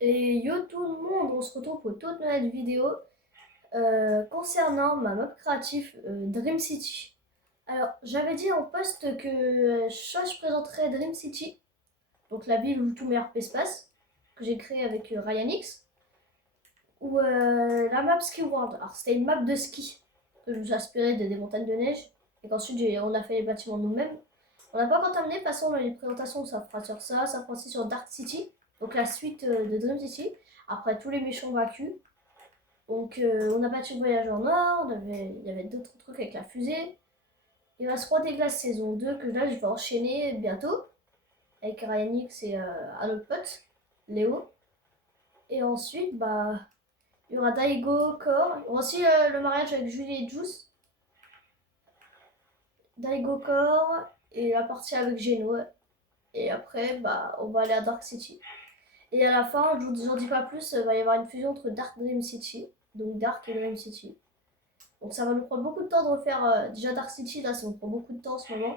Et yo tout le monde, on se retrouve pour toute nouvelle vidéo concernant ma map créative Dream City. Alors, j'avais dit en post que soit je présenterais Dream City, donc la ville où tous mes RP se passent, que j'ai créé avec RyanX, ou la map Ski World. Alors, c'était une map de ski que je me suis inspirée des montagnes de neige, et qu'ensuite on a fait les bâtiments nous-mêmes. On n'a pas encore terminé, de toute façon, les présentations, ça fera sur ça fera aussi sur Dark City, donc la suite de Dream City, après tous les méchants vaincus. Donc on a battu le voyageur noir, il y avait d'autres trucs avec la fusée. Il reste Roi des Glaces saison 2 que là je vais enchaîner bientôt avec Ryanix et un autre pote, Léo. Et ensuite, bah, il y aura Daigo, Core. Il y aura aussi le mariage avec Julie et Juice. Daigo, Core et la partie avec Geno. Et après, bah, on va aller à Dark City. Et à la fin, je vous en dis pas plus, il va y avoir une fusion entre Dark Dream City, donc Dark et Dream City. Donc ça va nous prendre beaucoup de temps de refaire déjà Dark City, là ça nous prend beaucoup de temps en ce moment.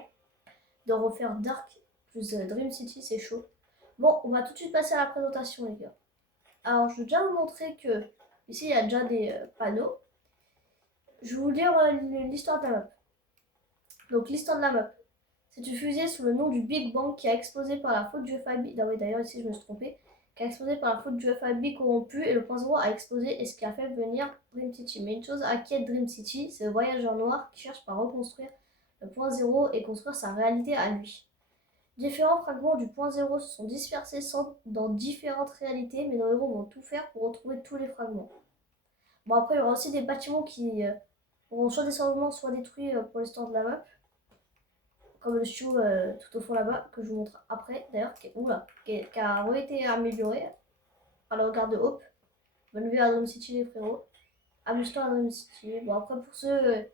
De refaire Dark plus Dream City, c'est chaud. Bon, on va tout de suite passer à la présentation les gars. Alors je vais déjà vous montrer que ici il y a déjà des panneaux. Je vais vous lire l'histoire de la map. Donc l'histoire de la map. C'est une fusée sous le nom du Big Bang qui a explosé par la faute du FIB. Ah oui, d'ailleurs ici je me suis trompé. Qui a explosé par la faute du FIB corrompu et le point zéro a explosé et ce qui a fait venir Dream City. Mais une chose inquiète Dream City, c'est le voyageur noir qui cherche à reconstruire le point zéro et construire sa réalité à lui. Différents fragments du point zéro se sont dispersés dans différentes réalités, mais nos héros vont tout faire pour retrouver tous les fragments. Bon après il y aura aussi des bâtiments qui auront soit des changements, soit détruits pour l'histoire de la map comme le show tout au fond là-bas, que je vous montre après d'ailleurs, qui a été amélioré à la regard de Hope. Bonne vue à Dream City les frérots. Amuse-toi à Dream City. Bon après pour ceux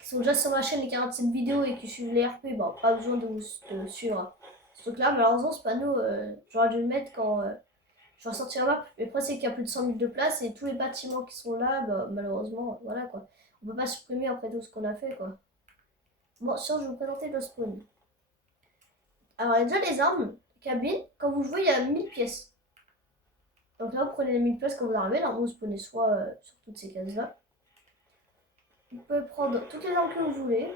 qui sont déjà sur ma chaîne et qui regardent cette vidéo et qui suivent les RP, bon pas besoin de suivre ce truc là. Malheureusement ce panneau, j'aurais dû le mettre quand je vais sortir la map. Mais après c'est qu'il y a plus de 100 000 de place et tous les bâtiments qui sont là, bah, malheureusement, voilà quoi. On peut pas supprimer après tout ce qu'on a fait quoi. Bon, sinon je vais vous présenter le spawn. Alors, il y a déjà les armes, cabine. Quand vous jouez, il y a 1000 pièces. Donc là, vous prenez les 1000 pièces quand vous arrivez. Là, vous spawnez soit sur toutes ces cases-là. Vous pouvez prendre toutes les armes que vous voulez.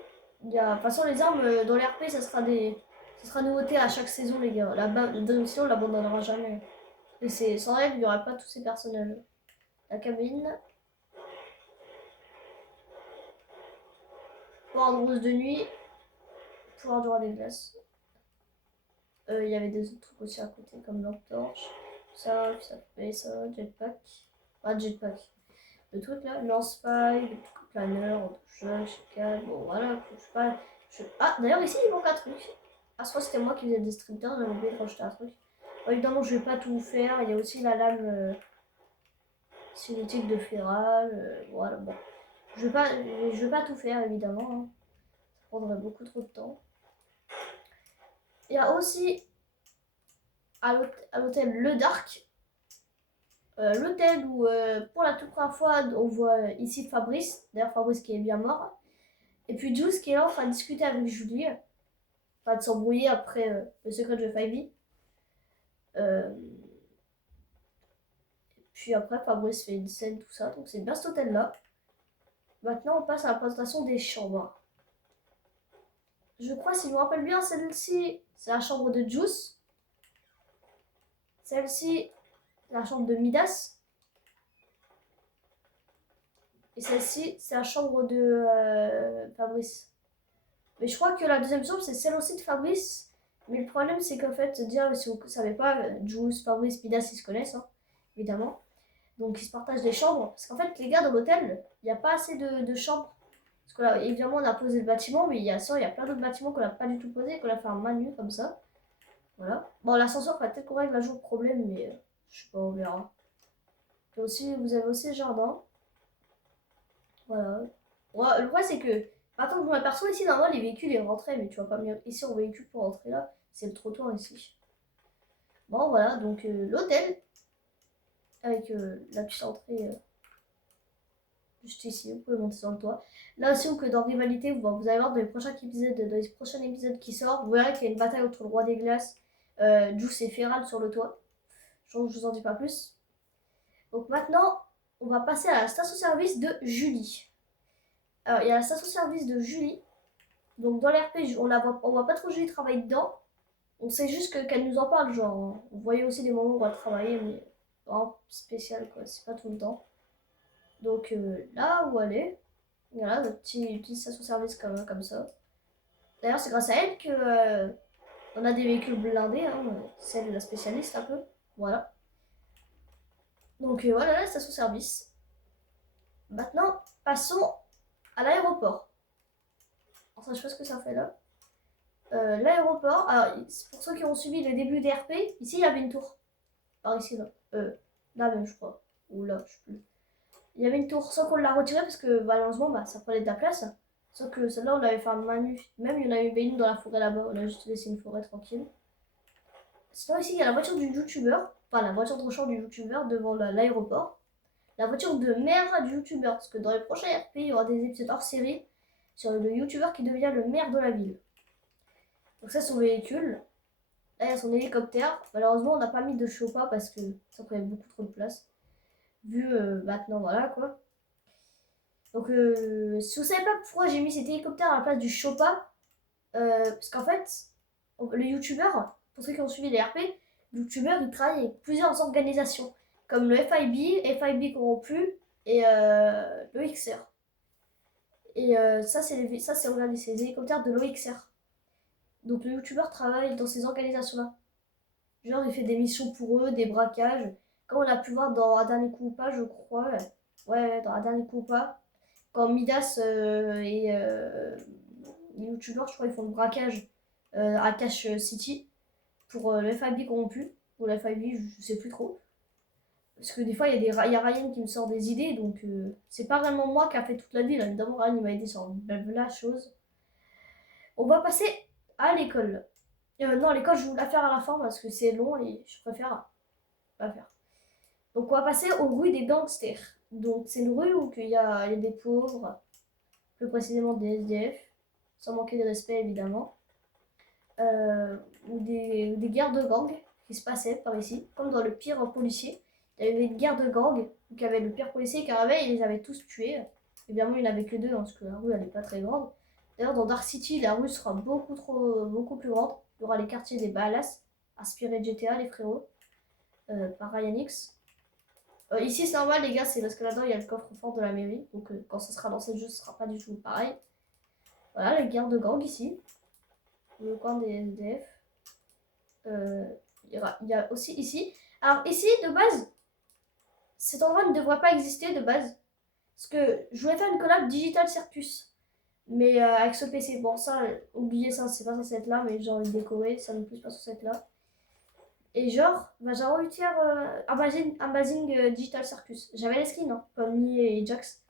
De toute façon, les armes dans les RP, ça sera nouveauté à chaque saison, les gars. Sinon, on l'abandonnera jamais. Et c'est sans règle, il n'y aura pas tous ces personnages. La cabine. Pouvoir de rose de nuit. Pouvoir du roi des glaces. Il y avait des autres trucs aussi à côté, comme lampe torche. Ça fait ça, jetpack. Pas jetpack. Le truc là, lance-paille, le truc planeur, jeu, chicane, bon voilà, je sais pas. Ah, d'ailleurs, ici il manque un truc. Ah, je crois que c'était moi qui faisais le distributeur, j'avais oublié de rajouter un truc. Bon, évidemment, je vais pas tout faire, il y a aussi la lame cinétique de Féral, voilà, bon. Je vais pas tout faire, évidemment, hein. Ça prendrait beaucoup trop de temps. Il y a aussi à l'hôtel Le Dark, l'hôtel où pour la toute première fois on voit ici Fabrice, d'ailleurs Fabrice qui est bien mort, et puis Juice qui est là en train de discuter avec Julie, pas de s'embrouiller après le secret de 5 euh, puis après Fabrice fait une scène tout ça, donc c'est bien cet hôtel là. Maintenant on passe à la présentation des chambres. Je crois si je me rappelle bien, celle-ci c'est la chambre de Juice, celle-ci c'est la chambre de Midas, et celle-ci c'est la chambre de Fabrice. Mais je crois que la deuxième chambre, c'est celle aussi de Fabrice. Mais le problème, c'est qu'en fait, déjà, si vous ne savez pas, Jules, Fabrice, Midas, ils se connaissent, hein, évidemment. Donc, ils se partagent des chambres. Parce qu'en fait, les gars, dans l'hôtel, il n'y a pas assez de chambres. Parce que là, évidemment, on a posé le bâtiment, mais il y a plein d'autres bâtiments qu'on n'a pas du tout posé, qu'on a fait un manu comme ça. Voilà. Bon, l'ascenseur, peut-être qu'on règle un jour le problème, mais je sais pas, on verra. Puis aussi, vous avez aussi le jardin. Voilà. Ouais, le problème, c'est que, attends, je m'aperçois ici, normalement, les véhicules, ils rentraient, mais tu vas pas venir ici en véhicule pour rentrer là. C'est le trottoir ici. Bon, voilà, donc l'hôtel, avec la petite entrée juste ici, vous pouvez monter sur le toit. Là aussi, que dans Rivalité, vous allez voir dans les prochains épisodes qui sortent, vous verrez qu'il y a une bataille entre le roi des glaces, Juice et Feral sur le toit. je vous en dis pas plus. Donc maintenant, on va passer à la station-service de Julie. Alors, il y a la station-service de Julie. Donc dans l'RP, on voit pas trop Julie travailler dedans. On sait juste qu'elle nous en parle, genre, on voyait aussi des moments où elle travaillait, mais vraiment spécial, quoi, c'est pas tout le temps. Donc là où elle est, voilà, notre petite station-service comme ça. D'ailleurs, c'est grâce à elle que on a des véhicules blindés, hein, c'est elle la spécialiste un peu, voilà. Donc voilà la station-service. Maintenant, passons à l'aéroport. Alors ça, je sais pas ce que ça fait là. L'aéroport, alors pour ceux qui ont suivi le début des RP, ici il y avait une tour. Par ici là. Là même je crois. Ou là, je sais plus. Il y avait une tour, sans qu'on l'a retirée parce que malheureusement ça prenait de la place. Sauf que celle-là on l'avait fait un manu. Même il y en a eu une dans la forêt là-bas, on a juste laissé une forêt tranquille. Sinon ici il y a la voiture du youtubeur, enfin la voiture de rechange du youtubeur devant l'aéroport. La voiture de maire du youtubeur, parce que dans les prochains RP il y aura des épisodes hors série sur le youtubeur qui devient le maire de la ville. Donc ça c'est son véhicule. Là il y a son hélicoptère. Malheureusement on n'a pas mis de Choppa parce que ça prenait beaucoup trop de place. Vu maintenant voilà quoi. Donc si vous savez pas pourquoi j'ai mis cet hélicoptère à la place du Choppa, parce qu'en fait le youtubeur, pour ceux qui ont suivi les RP, le youtubeur il travaille avec plusieurs organisations comme le FIB corrompu et l'OXR. Et ça c'est regardez, c'est les hélicoptères de l'OXR. Donc le youtubeur travaille dans ces organisations-là. Genre il fait des missions pour eux, des braquages. Comme on a pu voir dans un dernier coup ou pas, je crois. Ouais, dans un dernier coup ou pas. Quand Midas et les youtubeurs, je crois, ils font le braquage à Cache City pour le FIB corrompu. Ou le FIB, je sais plus trop. Parce que des fois, il y a Ryan qui me sort des idées, donc c'est pas vraiment moi qui a fait toute la ville. Évidemment, Ryan il m'a aidé sur la chose. On va passer à l'école. Non, l'école, je vais vous la faire à la fin parce que c'est long et je préfère pas faire. Donc, on va passer aux rues des gangsters. Donc, c'est une rue où il y a des pauvres, plus précisément des SDF, sans manquer de respect évidemment, ou des guerres de gang qui se passaient par ici, comme dans le pire policier. Il y avait une guerre de gang, donc il y avait le pire policier qui arrivait et ils les avait tous tués. Évidemment, il n'y en avait que deux, hein, parce que la rue elle n'est pas très grande. D'ailleurs, dans Dark City, la rue sera beaucoup plus grande. Il y aura les quartiers des Ballas, inspirés de GTA, les frérots, par Ryan X. Ici, c'est normal, les gars, c'est parce que là-dedans, il y a le coffre-fort de la mairie. Donc, quand ce sera lancé le jeu, ce sera pas du tout pareil. Voilà, les guerres de gang ici. Le coin des SDF. Il y a aussi ici. Alors, ici, de base, cet endroit ne devrait pas exister de base. Parce que je voulais faire une collab Digital Circus. Mais avec ce PC, bon, ça, oubliez ça, c'est pas censé être là, mais j'ai envie de décorer, ça ne plus pas censé être là. Et genre, bah, j'ai envie de faire un basing Digital Circus. J'avais les skins, hein, comme Lee et Jax.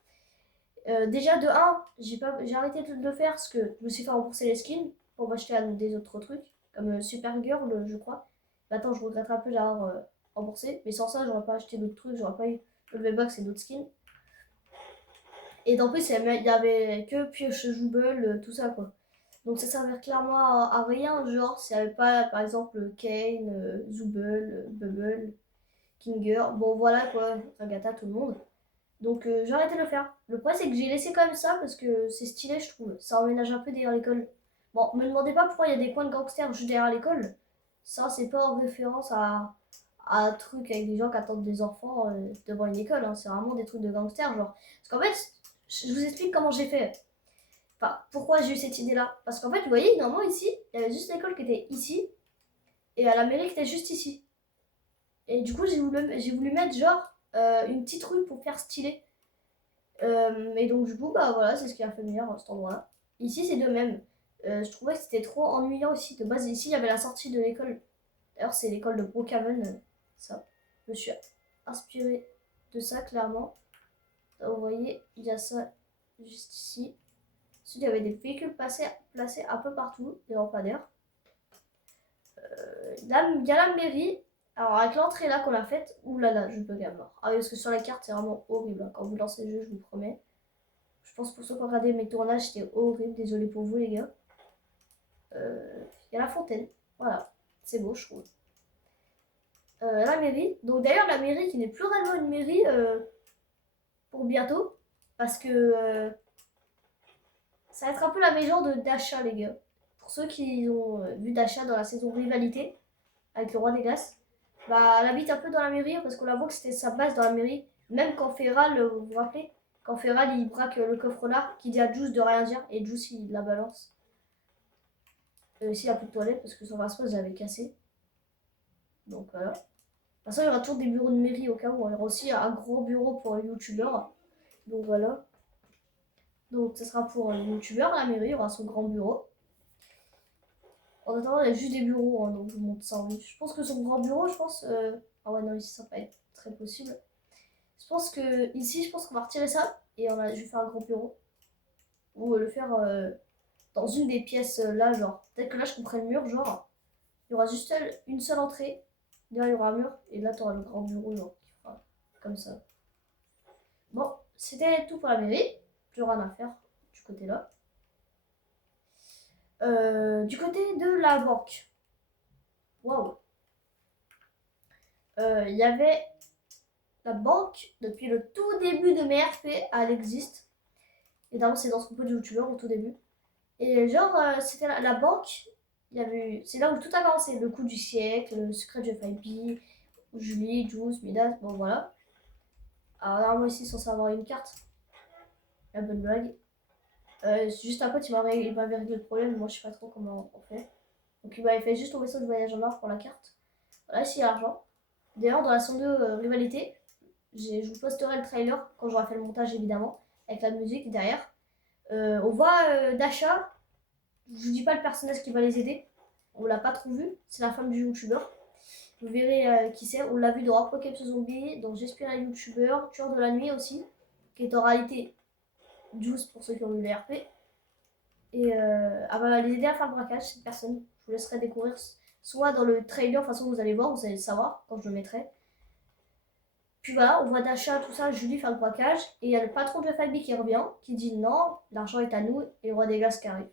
Déjà, de 1, j'ai arrêté de le faire parce que je me suis fait rembourser les skins pour m'acheter des autres trucs, comme Supergirl, je crois. Maintenant, je regrette un peu d'avoir remboursé, mais sans ça, j'aurais pas acheté d'autres trucs, j'aurais pas eu le V-Bucks et d'autres skins. Et en plus, il y avait que Pioche Jouble, tout ça, quoi. Donc ça servait clairement à rien, genre s'il n'y avait pas par exemple Kane, Zooble, Bubble, Kinger, bon voilà quoi, Agatha, tout le monde. Donc j'ai arrêté de le faire. Le problème c'est que j'ai laissé quand même ça parce que c'est stylé je trouve, ça emménage un peu derrière l'école. Bon, me demandez pas pourquoi il y a des coins de gangsters juste derrière l'école. Ça c'est pas en référence à un truc avec des gens qui attendent des enfants devant une école, hein. C'est vraiment des trucs de gangsters genre. Parce qu'en fait, je vous explique comment j'ai fait. Enfin, pourquoi j'ai eu cette idée-là? Parce qu'en fait, vous voyez, normalement ici, il y avait juste l'école qui était ici, et à la mairie qui était juste ici. Et du coup, j'ai voulu mettre genre une petite rue pour faire stylé. Et donc, du coup, bah voilà, c'est ce qui a fait meilleur cet endroit-là. Ici, c'est de même. Je trouvais que c'était trop ennuyant ici. De base, ici, il y avait la sortie de l'école. D'ailleurs, c'est l'école de Brookhaven, ça. Je me suis inspiré de ça, clairement. Là, vous voyez, il y a ça juste ici. Ensuite, il y avait des véhicules placés un peu partout, des lampadaires. Là, il y a la mairie. Alors, avec l'entrée là qu'on a faite, oulala, je bug à mort. Ah oui, parce que sur la carte, c'est vraiment horrible, hein. Quand vous lancez le jeu, je vous promets. Je pense pour ceux qui ont regardé mes tournages, c'était horrible. Désolé pour vous, les gars. Il y a la fontaine. Voilà. C'est beau, je trouve. la mairie. Donc d'ailleurs, la mairie qui n'est plus réellement une mairie pour bientôt. Parce que ça va être un peu la maison de Dasha, les gars. Pour ceux qui ont vu Dasha dans la saison Rivalité avec le roi des glaces, bah, elle habite un peu dans la mairie parce qu'on la voit que c'était sa base dans la mairie. Même quand Feral, vous vous rappelez, quand Feral il braque le coffre-là, qui dit à Juice de rien dire et Juice il la balance. Ici, il n'y a plus de toilette parce que son raspage avait cassé. Donc voilà. De toute façon, il y aura toujours des bureaux de mairie au cas où. Il y aura aussi un gros bureau pour les youtubeurs. Donc voilà. Donc ce sera pour les youtubeurs, la mairie, il y aura son grand bureau. En attendant, il y a juste des bureaux, hein, donc je vous montre ça en ligne. Je pense que son grand bureau, je pense. Ah ouais, non, ici ça va pas être très possible. Je pense que ici, je pense qu'on va retirer ça et je vais faire un grand bureau. Ou le faire dans une des pièces là, genre. Peut-être que là, je couperai le mur, genre. Il y aura juste une seule entrée. Derrière, il y aura un mur. Et là, tu auras le grand bureau, genre, qui fera comme ça. Bon, c'était tout pour la mairie. Plus rien à faire du côté là. Du côté de la banque. Waouh. Il y avait la banque depuis le tout début de mes RP. Elle existe. Évidemment, c'est dans ce groupe de youtubeurs au tout début. Et genre, c'était la banque. C'est là où tout a commencé. Le coup du siècle, le secret de FIP, Julie, Juice, Midas, bon voilà. Alors là, moi ici, censé avoir une carte. La bonne blague. Juste un pote, il m'avait réglé le problème. Moi, je sais pas trop comment on fait. Donc, il m'avait fait juste ton vaisseau de voyage en or pour la carte. Voilà, ici, il y a l'argent. D'ailleurs, dans la 102 rivalité, je vous posterai le trailer quand j'aurai fait le montage, évidemment, avec la musique derrière. On voit Dasha. Je vous dis pas le personnage qui va les aider. On l'a pas trop vu. C'est la femme du youtubeur. Vous verrez qui c'est. On l'a vu dans Apocalypse Zombie, dans J'espère un youtubeur, Tueur de la nuit aussi, qui est en réalité Juice pour ceux qui ont vu les RP. Et elle va les aider à faire le braquage, cette personne. Je vous laisserai découvrir soit dans le trailer, de toute façon vous allez voir, vous allez le savoir quand je le mettrai. Puis voilà, on voit Dasha, tout ça, Julie faire le braquage. Et il y a le patron de FIB qui revient, qui dit non, l'argent est à nous, et le roi des glaces qui arrive.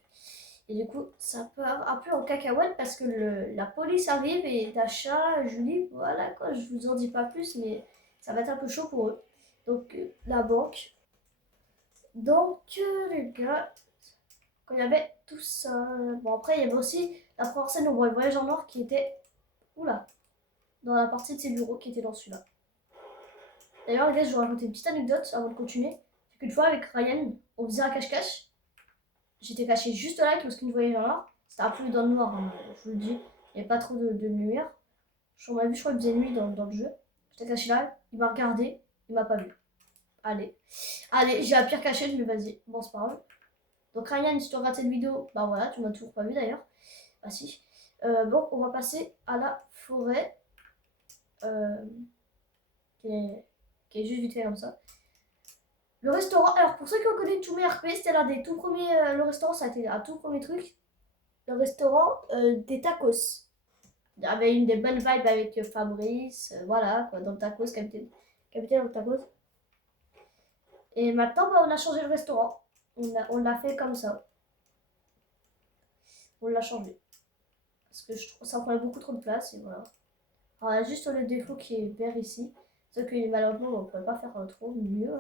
Et du coup, ça part un peu en cacahuète parce que la police arrive et Dasha, Julie, voilà quoi, je vous en dis pas plus, mais ça va être un peu chaud pour eux. Donc, la banque. Donc, les gars, quand il y avait tout ça. Bon, après, il y avait aussi la première scène où on voit le voyage en or qui était. Oula, dans la partie de ses bureaux qui était dans celui-là. D'ailleurs, les gars, je vais raconter une petite anecdote avant de continuer. C'est qu'une fois avec Ryan, on faisait un cache-cache. J'étais caché juste là avec le skin voyage en or. C'était un peu dans le noir, hein, je vous le dis. Il n'y avait pas trop de lumière. On m'a vu, je crois qu'il faisait nuit dans le jeu. J'étais caché là, il m'a regardé, il m'a pas vu. Allez, j'ai la pire cachette, mais vas-y, bon, c'est pas grave. Donc, Ryan, si tu regardes cette vidéo, bah voilà, tu m'as toujours pas vu d'ailleurs. Ah si. Bon, on va passer à la forêt. Euh, qui est juste vite fait comme ça. Le restaurant, alors pour ceux qui ont connu tous mes RP, c'était l'un des tout premiers. Le restaurant, ça a été un tout premier truc. Le restaurant des tacos. Il y avait une des bonnes vibes avec Fabrice, voilà, quoi, dans le tacos, capitaine dans le tacos. Et maintenant, bah, on a changé le restaurant. On l'a fait comme ça. On l'a changé. Parce que je trouve ça prenait beaucoup trop de place et voilà. Alors, il y a juste le défaut qui est vert ici. C'est que malheureusement, on ne pouvait pas faire trop mieux.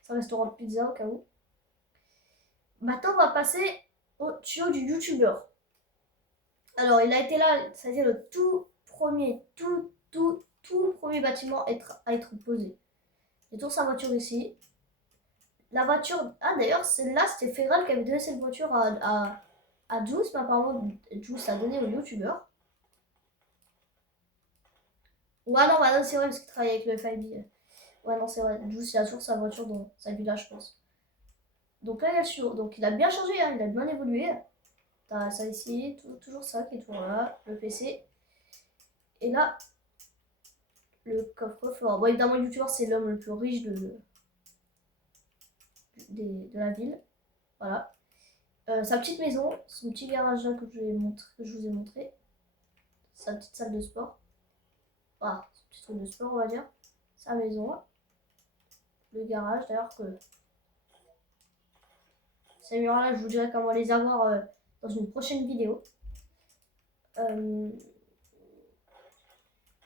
C'est un restaurant de pizza au cas où. Maintenant, on va passer au tuyau du youtubeur. Alors, il a été là, ça a été le tout premier bâtiment à être posé. Il y a toujours sa voiture ici. La voiture. Ah, d'ailleurs, celle-là, c'était Feral qui avait donné cette voiture à Juice, mais apparemment, Juice l'a donné au youtubeur. Ouais, non, bah, non c'est vrai, parce qu'il travaille avec le FIB. Ouais, non, c'est vrai. Juice, il a toujours sa voiture dans sa villa, je pense. Donc là, il y a le tuyau. Donc, il a bien changé, hein, il a bien évolué. T'as ça ici, toujours ça qui est toujours là, le PC. Et là, le coffre-fort. Bon, évidemment, le youtubeur, c'est l'homme le plus riche de la ville. Voilà. Sa petite maison, son petit garage là que je vous ai montré. Sa petite salle de sport. Voilà, son petit truc de sport, on va dire. Sa maison. Le garage, d'ailleurs que ces murs-là, je vous dirai comment les avoir dans une prochaine vidéo.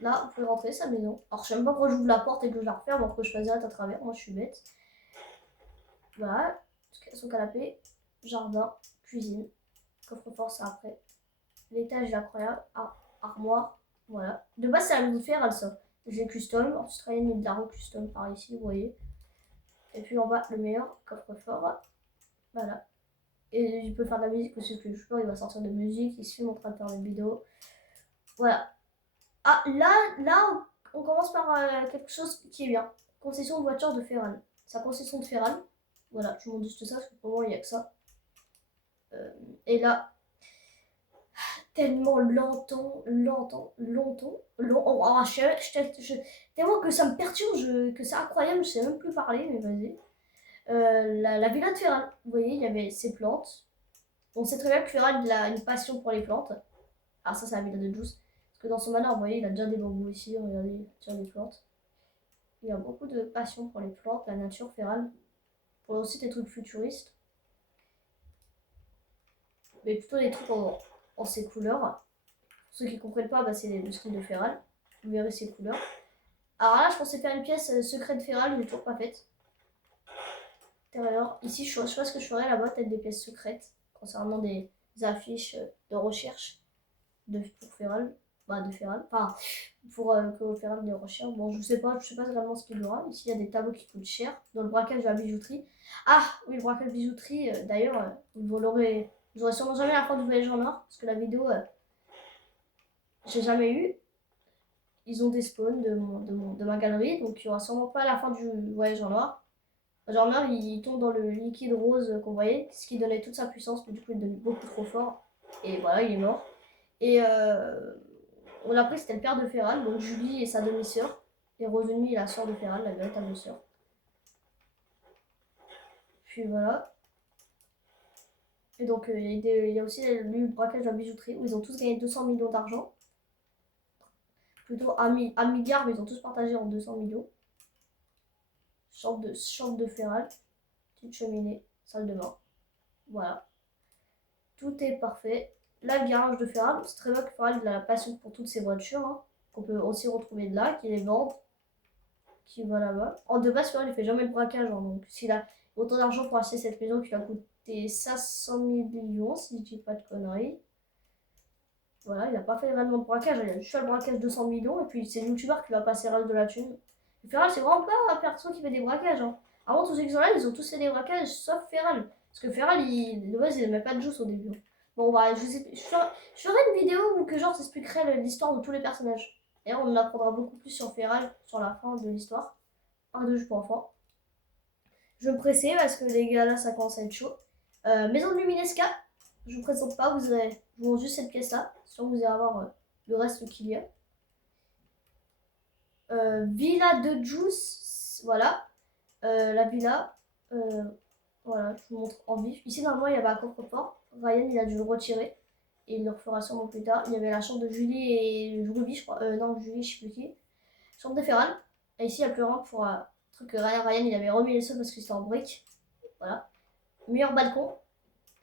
Là, vous pouvez rentrer, sa maison. Alors, je sais même pas pourquoi j'ouvre la porte et que je la referme alors que je passe direct à travers. Moi, je suis bête. Voilà. Son canapé, jardin, cuisine, coffre-fort, ça après. L'étage est incroyable. Ah, armoire. Voilà. De base, c'est la maison fédérale, ça. J'ai custom. Ensuite, il y a une Daro custom par ici, vous voyez. Et puis en bas, le meilleur coffre-fort. Voilà. Et il peut faire de la musique aussi, parce que je sais pas, il va sortir de musique. Il se filme en train de faire des vidéos. Voilà. Ah, là, on commence par quelque chose qui est bien. Concession de voiture de Ferrari. Sa concession de Ferrari. Voilà, je vous montre juste ça, parce que pour moi, il n'y a que ça. Et là, tellement longtemps, tellement que ça me perturbe, que c'est incroyable, je sais même plus parler, mais vas-y. La villa de Ferrari, vous voyez, il y avait ses plantes. On sait très bien que Ferrari a une passion pour les plantes. Ah, ça, c'est la villa de Juice. Parce que dans son manoir, vous voyez, il a déjà des bambous ici, regardez, il tire des plantes. Il a beaucoup de passion pour les plantes, la nature, Ferrari. Pour aussi des trucs futuristes. Mais plutôt des trucs en ses couleurs. Pour ceux qui ne comprennent pas, bah, c'est le style de Ferrari. Vous verrez ses couleurs. Alors là, je pensais faire une pièce secrète Ferrari, je l'ai toujours pas faite. Intérieur. Ici, je sais pas ce que je ferais là-bas, peut-être des pièces secrètes concernant des affiches de recherche pour Ferrari. Bah, de Ferrari. Enfin, pour que Ferrari des recherches. Bon, je sais pas vraiment ce qu'il y aura. Ici, il y a des tableaux qui coûtent cher. Dans le braquage de la bijouterie. Ah, oui, le braquage de bijouterie, d'ailleurs, vous aurez sûrement jamais la fin du voyage en or. Parce que la vidéo, j'ai jamais eu. Ils ont des spawns de ma galerie. Donc, il y aura sûrement pas la fin du voyage en or. Genre là, il tombe dans le liquide rose qu'on voyait, ce qui donnait toute sa puissance, mais du coup il devenait beaucoup trop fort. Et voilà, il est mort. Et on l'a pris, c'était le père de Ferral, donc Julie et sa demi-sœur. Et Rosemary, la sœur de Ferral, la véritable sœur. Puis voilà. Et donc il y a aussi le braquage de la bijouterie, où ils ont tous gagné 200 millions d'argent. Plutôt 1 milliard, mais ils ont tous partagé en 200 millions. Chambre de Ferral, petite cheminée, salle de bain. Voilà. Tout est parfait. Là, le garage de Ferrari, c'est très bien que Ferrari a la passion pour toutes ses voitures, hein, qu'on peut aussi retrouver de là, qui les vendent, qui va là-bas. En de base, Ferrari, il fait jamais le braquage, hein, donc s'il a autant d'argent pour acheter cette maison qui lui a coûté 500 millions, si je dis pas de conneries. Voilà, il n'a pas fait réellement de braquage, il a juste fait le braquage de 200 millions, et puis c'est le youtubeur qui va passer le reste de la thune. Et Ferrari, c'est vraiment pas la personne qui fait des braquages. Hein. Avant, tous ceux qui sont là, ils ont tous fait des braquages, sauf Ferrari. Parce que Ferrari, de base, il n'aimait pas de juice au début. Bon, bah, je ferai une vidéo où que genre t'expliquerai l'histoire de tous les personnages. Et on en apprendra beaucoup plus sur Ferral sur la fin de l'histoire. Un de jeu pour enfants. Je vais me presser parce que les gars là ça commence à être chaud. Maison de Luminesca, je vous présente pas, je vous montre juste cette pièce là. Sinon vous allez avoir le reste qu'il y a. Villa de Juice, voilà. La villa, voilà, je vous montre en vif. Ici normalement il y avait un coffre-fort. Ryan il a dû le retirer. Et il le refera sûrement plus tard. Il y avait la chambre de Julie et Ruby, je crois. Non, Julie, je sais plus qui. Chambre de Ferran. Et ici, il y a plus rien pour un truc que Ryan, il avait remis les sols parce que c'était en brique. Voilà. Meilleur balcon.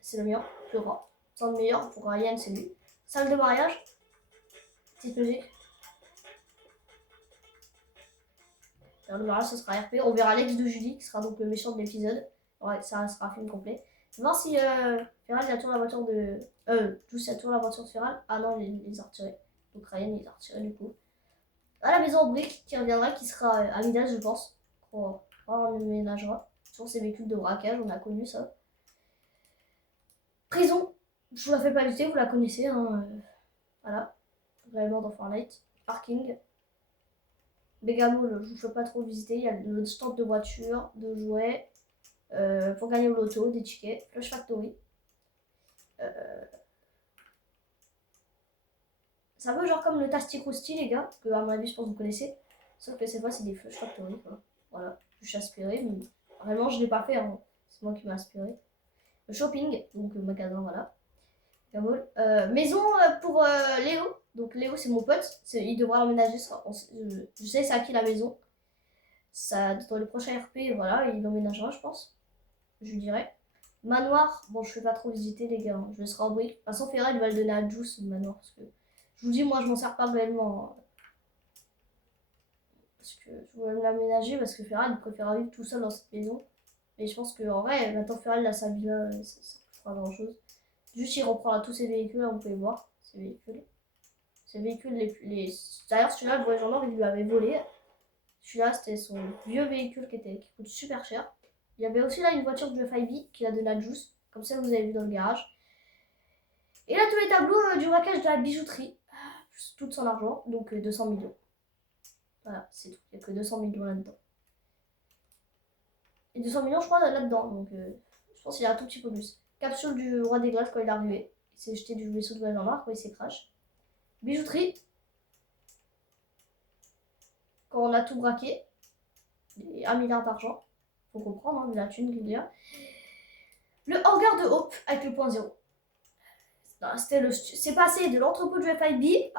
C'est le meilleur. Plus grand. C'est le meilleur pour Ryan, c'est lui. Salle de mariage. Petite musique. Alors, le mariage, ce sera RP. On verra l'ex de Julie, qui sera donc le méchant de l'épisode. Ouais, ça sera un film complet. Voir si Ferran, il a tourné la voiture de. Juice a tourné la voiture de Ferran. Ah non, il les a retirés. Donc Ryan, il les a retirés du coup. À la maison en briques qui reviendra, qui sera à Midas, je pense. On emménagera. Sur ces véhicules de braquage, on a connu ça. Prison, je vous la fais pas visiter, vous la connaissez. Hein. Voilà. Réellement dans Fortnite. Parking. Megamall, je vous fais pas trop visiter. Il y a le stand de voitures, de jouets. Pour gagner au loto, des tickets. Flush Factory. C'est un peu genre comme le Tasty Krusty, les gars. Que à mon avis, je pense que vous connaissez. Sauf que cette fois, c'est des Flush Factory. Quoi. Voilà. Je suis inspirée, mais vraiment, je l'ai pas fait. Hein. C'est moi qui m'a inspiré. Le shopping, donc le magasin, voilà. Maison pour Léo. Donc Léo, c'est mon pote. Il devra emménager. Je sais c'est à qui la maison. Ça, dans le prochain RP, voilà, il emménagera, je pense. Je lui dirai. Manoir, bon, je ne vais pas trop visiter, les gars. Hein. Je laisserai en brique. De toute façon, Ferrari, il va le donner à Juice, le manoir. Parce que je vous dis, moi, je m'en sers pas réellement. Hein. je voulais me l'aménager parce que Ferrari il préfère vivre tout seul dans cette maison. Mais je pense qu'en vrai, maintenant Ferrari il a sa villa, ça ne fera grand chose. Juste il reprendra tous ses véhicules, là, vous pouvez voir, ses véhicules. Ses véhicules D'ailleurs celui-là, le voyageur noir, il lui avait volé. Celui-là, c'était son vieux véhicule qui coûte super cher. Il y avait aussi là une voiture de FIB qu'il a donné à Juice, comme ça vous avez vu dans le garage. Et là, tous les tableaux du braquage de la bijouterie, tout son argent, donc 200 millions. Voilà, c'est tout. Il n'y a que 200 millions là-dedans. Et 200 millions, je crois, là-dedans. Donc, je pense qu'il y a un tout petit peu plus. Capsule du roi des glaces quand il est arrivé. Il s'est jeté du vaisseau de voyage en Mars quand il s'est crash. Bijouterie. Quand on a tout braqué. Et 1 milliard d'argent. Faut comprendre, hein, de la thune qu'il y a. Le hangar de Hope avec le point zéro. C'est passé de l'entrepôt du FIB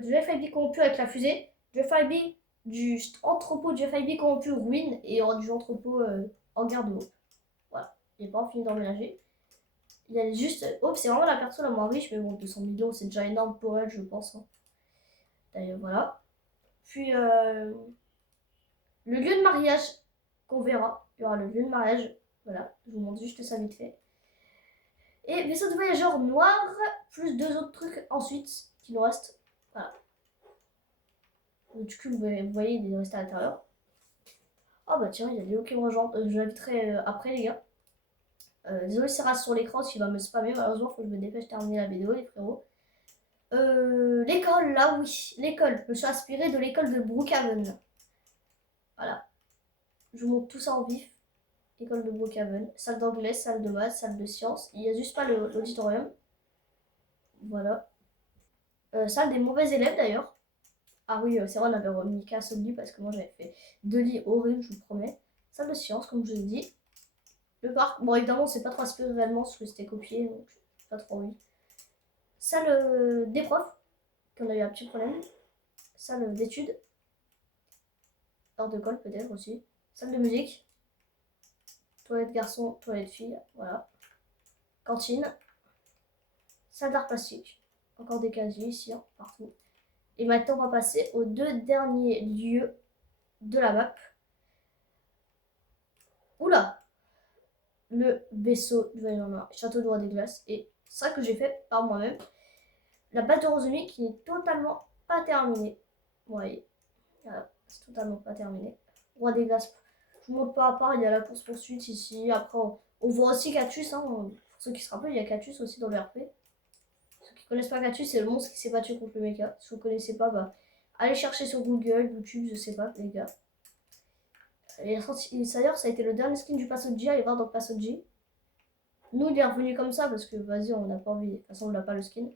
du FIB corrompu avec la fusée, du entrepôt du FIB corrompu ruine et du entrepôt hangar de Hope. Voilà, il n'est pas fini d'emménager. Il y a juste Hope, c'est vraiment la personne la moins riche, mais bon, 200 millions, c'est déjà énorme pour elle, je pense. Hein. D'ailleurs, voilà. Puis le lieu de mariage qu'on verra, il y aura le lieu de mariage. Voilà, je vous montre juste ça vite fait. Et vaisseau de voyageur noir, plus 2 autres trucs ensuite qui nous restent. Voilà. Du coup, vous voyez, il est resté à l'intérieur. Oh bah tiens, il y a Léo qui me rejoint. Je l'inviterai après, les gars. Désolé si ça reste sur l'écran, s'il va me spammer. Malheureusement, il faut que je me dépêche de terminer la vidéo, les frérots. L'école, là, oui. L'école. Je me suis inspirée de l'école de Brookhaven. Voilà. Je vous montre tout ça en vif. École de Brookhaven. Salle d'anglais, salle de maths, salle de sciences. Il n'y a juste pas l'auditorium. Voilà. Salle des mauvais élèves, d'ailleurs. Ah oui, c'est vrai, on avait remis qu'un seul lit parce que moi j'avais fait 2 lits horribles, je vous promets. Salle de sciences, comme je vous ai dit. Le parc, bon évidemment, c'est pas trop inspiré réellement parce que c'était copié, donc pas trop envie. Salle des profs, qu'on a eu un petit problème. Salle d'études. Heure de colle peut-être aussi. Salle de musique. Toilette garçon, toilette fille, voilà. Cantine. Salle d'art plastique. Encore des casiers ici, hein, partout. Et maintenant, on va passer aux 2 derniers lieux de la map. Oula! Le vaisseau du voyageur noir, château du roi des glaces. Et ça que j'ai fait par moi-même. La base de Rosemi qui n'est totalement pas terminée. Vous voyez, voilà, c'est totalement pas terminé. Roi des glaces, je vous montre pas à part, il y a la course poursuite ici. Après, on voit aussi Catus. Hein. Pour ceux qui se rappellent, il y a Catus aussi dans le RP. Ceux qui connaissent pas Catus, c'est le monstre qui s'est battu contre le mecha. Si vous connaissez pas, bah, allez chercher sur Google, YouTube, je sais pas, les gars. Et d'ailleurs, ça a été le dernier skin du Passoji, allez voir dans le Passoji. Nous, il est revenu comme ça parce que, vas-y, on n'a pas envie. De toute façon, on n'a pas le skin.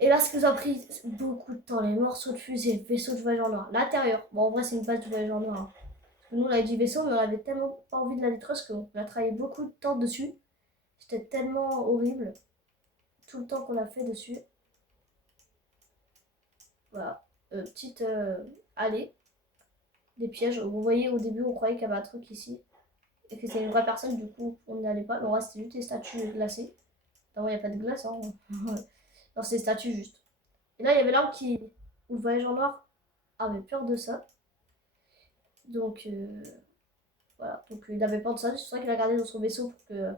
Et là, ce qui nous a pris beaucoup de temps, les morceaux de fusée, le vaisseau de voyageur noir, l'intérieur. Bon, en vrai, c'est une base de voyageur noir. Hein. Parce que nous, on avait dit vaisseau, mais on avait tellement pas envie de la détruire parce qu'on a travaillé beaucoup de temps dessus. C'était tellement horrible. Tout le temps qu'on a fait dessus. Voilà. Petite allée. Des pièges. Vous voyez, au début, on croyait qu'il y avait un truc ici. Et que c'était une vraie personne, du coup, on n'y allait pas. Mais en vrai, c'était juste des statues glacées. Non, il n'y a pas de glace, hein. Non, c'est des statues juste. Et là, il y avait l'arbre où le voyageur noir avait peur de ça. Donc, voilà. Donc, il avait peur de ça. C'est pour ça qu'il a gardé dans son vaisseau pour que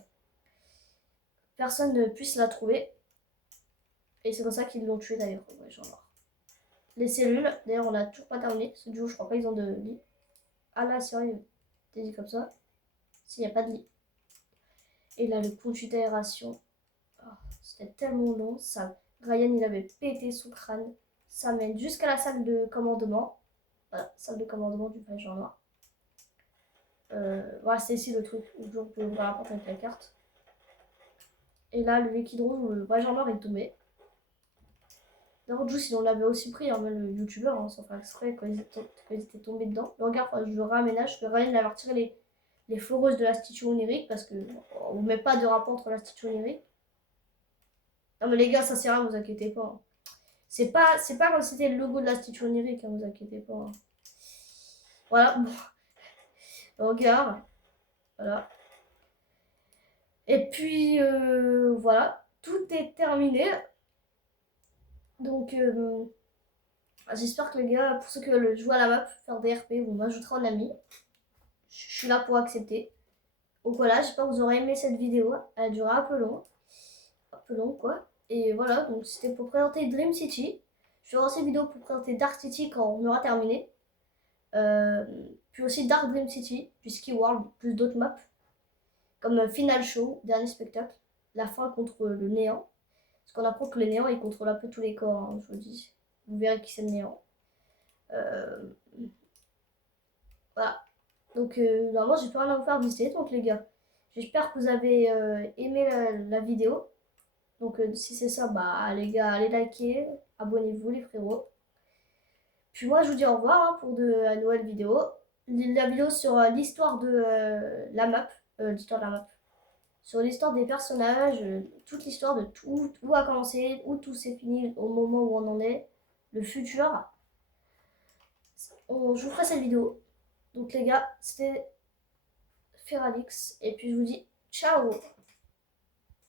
personne ne puisse la trouver. Et c'est comme ça qu'ils l'ont tué d'ailleurs, le voyageur noir. Les cellules, d'ailleurs, on n'a toujours pas terminé. Ce duo, je crois pas qu'ils ont de lit. Ah là, c'est vrai, t'es dit comme ça. S'il n'y a pas de lit. Et là, le conduit d'aération. Oh, c'était tellement long. Ça, Ryan, il avait pété son crâne. Ça mène jusqu'à la salle de commandement. Voilà, salle de commandement du voyageur noir. Voilà, c'est ici le truc où vous pouvez ouvrir la porte avec la carte. Et là, le liquide rouge où le voyageur noir est tombé. D'ailleurs, Juice, on l'avait aussi pris, hein, même le youtubeur, hein, sans faire exprès, quand ils étaient tombés dedans. Mais regarde, je le réaménage, je vais Ryan avait retiré les foreuses de la statue onirique parce que on ne met pas de rapport entre la statue onirique. Non, mais les gars, ça sert à rien, vous inquiétez pas. Hein. C'est pas comme si c'était le logo de la statue onirique, hein, vous inquiétez pas. Hein. Voilà, bon. Regarde. Voilà. Et puis, voilà, tout est terminé. Donc, J'espère que les gars, pour ceux qui veulent jouer à la map, faire des RP, vous m'ajouterez en ami. Je suis là pour accepter. Donc voilà, j'espère que vous aurez aimé cette vidéo. Elle a duré un peu long quoi. Et voilà, donc c'était pour présenter Dream City. Je ferai aussi une vidéo pour présenter Dark City quand on aura terminé. Euh, Puis aussi Dark Dream City, puis Ski World, plus d'autres maps. Comme Final Show, dernier spectacle. La fin contre le néant. Parce qu'on apprend que le néant, il contrôle un peu tous les corps, hein, je vous le dis. Vous verrez qui c'est le néant. Euh, voilà. Donc normalement, j'ai plus rien à vous faire visiter. Donc les gars, j'espère que vous avez aimé la vidéo. Donc si c'est ça, bah les gars, allez liker, abonnez-vous les frérots. Puis moi je vous dis au revoir hein, pour de la nouvelle vidéo. La vidéo sur l'histoire de la map. L'histoire de la map. Sur l'histoire des personnages, toute l'histoire de tout, où a commencé, où tout s'est fini au moment où on en est, le futur. Je vous ferai cette vidéo. Donc les gars, c'était Feralix. Et puis je vous dis ciao.